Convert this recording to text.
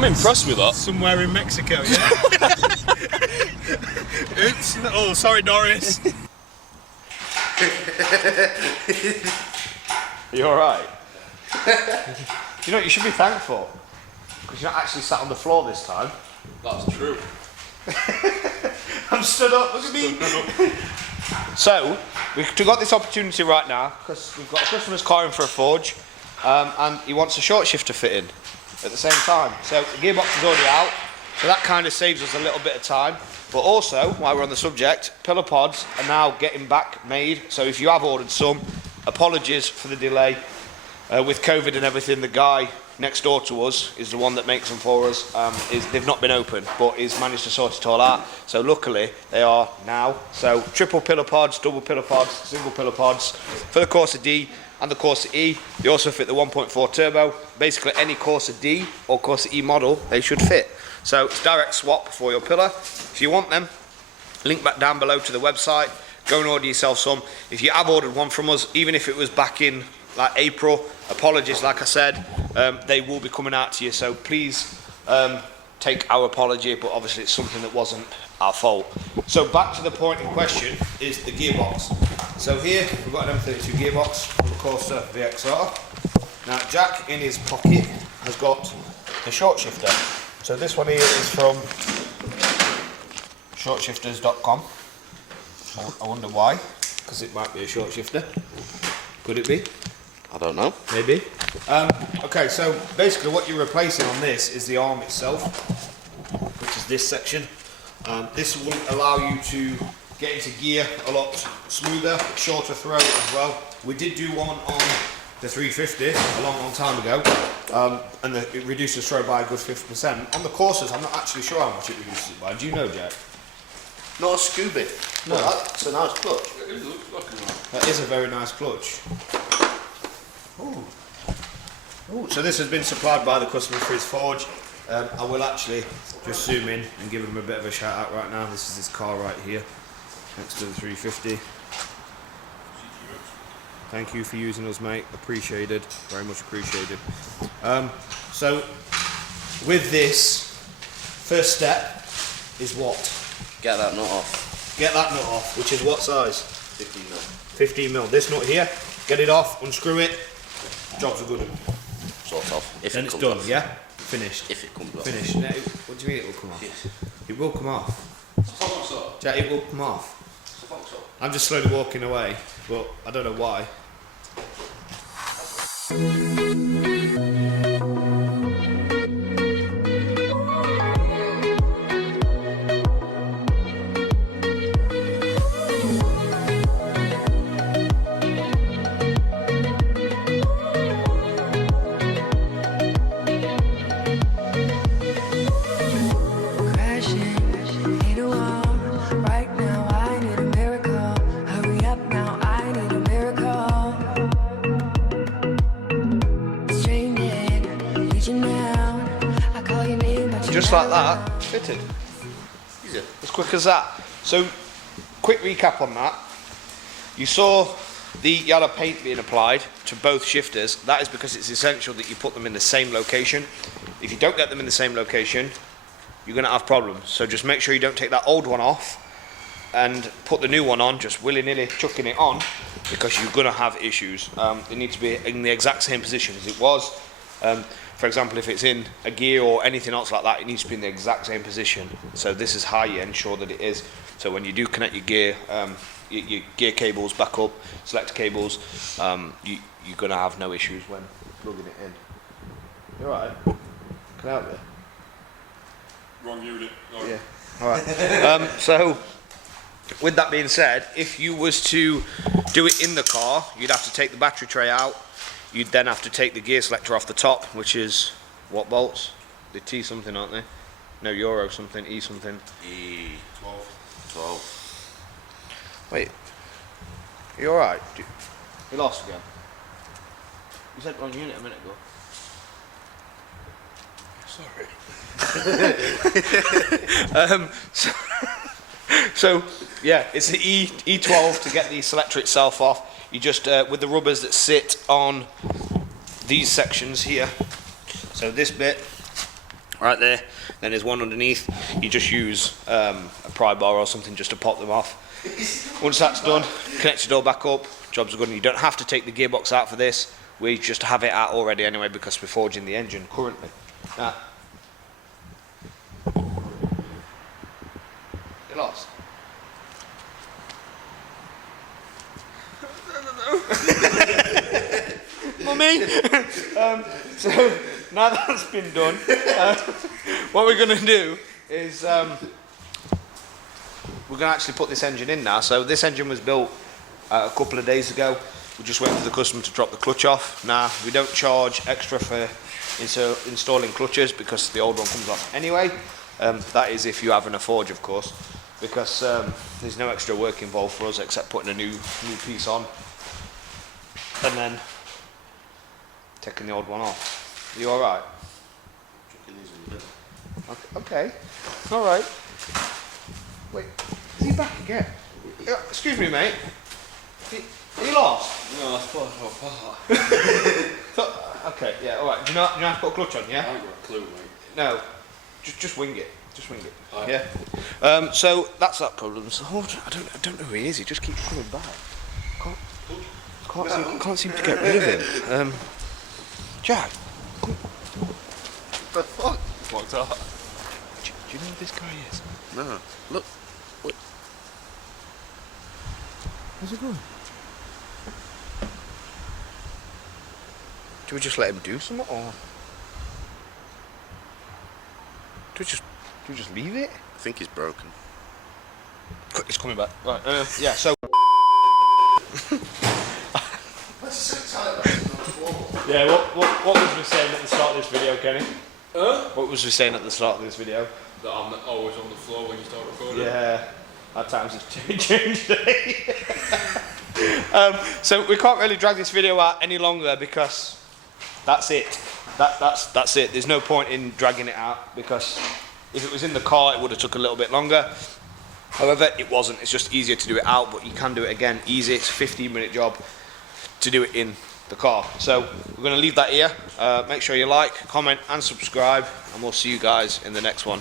I'm impressed with that. Somewhere in Mexico, yeah? Oops. Oh, sorry, Norris. You alright? You know what you should be thankful? Because you're not actually sat on the floor this time. That's true. I'm stood up, look at me. So, we've got this opportunity right now because we've got a customer's calling for a forge and he wants a short shifter fit in at the same time. So the gearbox is already out, so that kind of saves us a little bit of time. But also, while we're on the subject, pillar pods are now getting back made. So if you have ordered some, apologies for the delay. With COVID and everything, the guy next door to us is the one that makes them for us. They've not been open, but he's managed to sort it all out. So luckily, they are now. So triple pillar pods, double pillar pods, single pillar pods for the Corsa D and the Corsa E. They also fit the 1.4 turbo. Basically, any Corsa D or Corsa E model, they should fit. So it's direct swap for your pillar. If you want them, link back down below to the website. Go and order yourself some. If you have ordered one from us, even if it was back in like April, apologies, like I said, they will be coming out to you, so please take our apology, but obviously it's something that wasn't our fault. So back to the point in question is the gearbox. So here we've got an M32 gearbox from the Corsa VXR. Now Jack in his pocket has got the short shifter. So this one here is from shortshifters.com. I wonder why, because it might be a short shifter. Could it be? I don't know. Maybe. Okay, so basically what you're replacing on this is the arm itself, which is this section. This will allow you to get into gear a lot smoother, shorter throw as well. We did do one on the 350 a long time ago, and it reduces throw by a good 50%. On the Corsas, I'm not actually sure how much it reduces it by. Do you know, Jack? Not a Scooby. No. Well, that's a nice clutch. That is a very nice clutch. Ooh. Ooh, so this has been supplied by the customer for his forge. I will actually just zoom in and give him a bit of a shout out right now. This is his car right here, next to the 350. Thank you for using us, mate. Appreciated, very much appreciated. So with this, first step is what? Get that nut off. Get that nut off, which is what size? 15 mil. 15 mil. This nut here, get it off, unscrew it, job's a good one. Sort of. If Then it it's comes done, off. yeah? Finished. If it comes off. Finished. Now, what do you mean it will come off? Yes. It will come off. So. Jack, it will come off. I'm just slowly walking away, but I don't know why. Just like that, fitted. Easy. As quick as that. So, quick recap on that. You saw the yellow paint being applied to both shifters. That is because it's essential that you put them in the same location. If you don't get them in the same location, you're going to have problems. So just make sure you don't take that old one off and put the new one on, just willy-nilly chucking it on, because you're going to have issues. They need to be in the exact same position as it was. For example, if it's in a gear or anything else like that, it needs to be in the exact same position. So this is how you ensure that it is. So when you do connect your gear, your gear cables back up, selector cables, you're going to have no issues when plugging it in. You alright? Can I help you? Wrong unit. No. Yeah. Alright. So, with that being said, if you was to do it in the car, you'd have to take the battery tray out. You'd then have to take the gear selector off the top, which is what bolts? The T something, aren't they? No, Euro something, E something. E12. Wait, you alright? You lost again? You said wrong unit a minute ago. Sorry. So yeah, it's the E12 to get the selector itself off. You just, with the rubbers that sit on these sections here, so this bit right there. Then there's one underneath. You just use a pry bar or something just to pop them off. Once that's done, connect it all back up. Jobs are good. And you don't have to take the gearbox out for this. We just have it out already anyway because we're forging the engine currently. Now, you lost? Mummy! So now that's been done, what we're going to do is we're going to actually put this engine in now. So this engine was built a couple of days ago. We're just waiting for the customer to drop the clutch off. Now we don't charge extra for installing clutches because the old one comes off anyway. That is if you have a forge, of course, because there's no extra work involved for us except putting a new piece on and then taking the old one off. Are you all right? Okay. All right. Wait, is he back again? Excuse me, mate. Are you lost? No, I thought I fell apart. Okay, yeah, all right. Do you know how to put a clutch on, yeah? I haven't got a clue, mate. No, just wing it. Just wing it. Right. Yeah. So that's that problem solved. I don't know who he is. He just keeps coming back. Can't seem to get rid of him. Jack. The fuck? Locked up. Do you know who this guy is? No. Look. What? How's it going? Do we just let him do something, or do we just leave it? I think he's broken. It's coming back. Right. Yeah. So. Yeah. What was we saying at the start of this video, Kenny? What was we saying at the start of this video? That I'm always on the floor when you start recording. Yeah. At times it's changed. So we can't really drag this video out any longer because that's it. That's it. There's no point in dragging it out because if it was in the car it would have took a little bit longer. However, it wasn't. It's just easier to do it out, but you can do it again easy. It's a 15-minute job to do it in the car. So we're going to leave that here. Make sure you like, comment and subscribe, and we'll see you guys in the next one.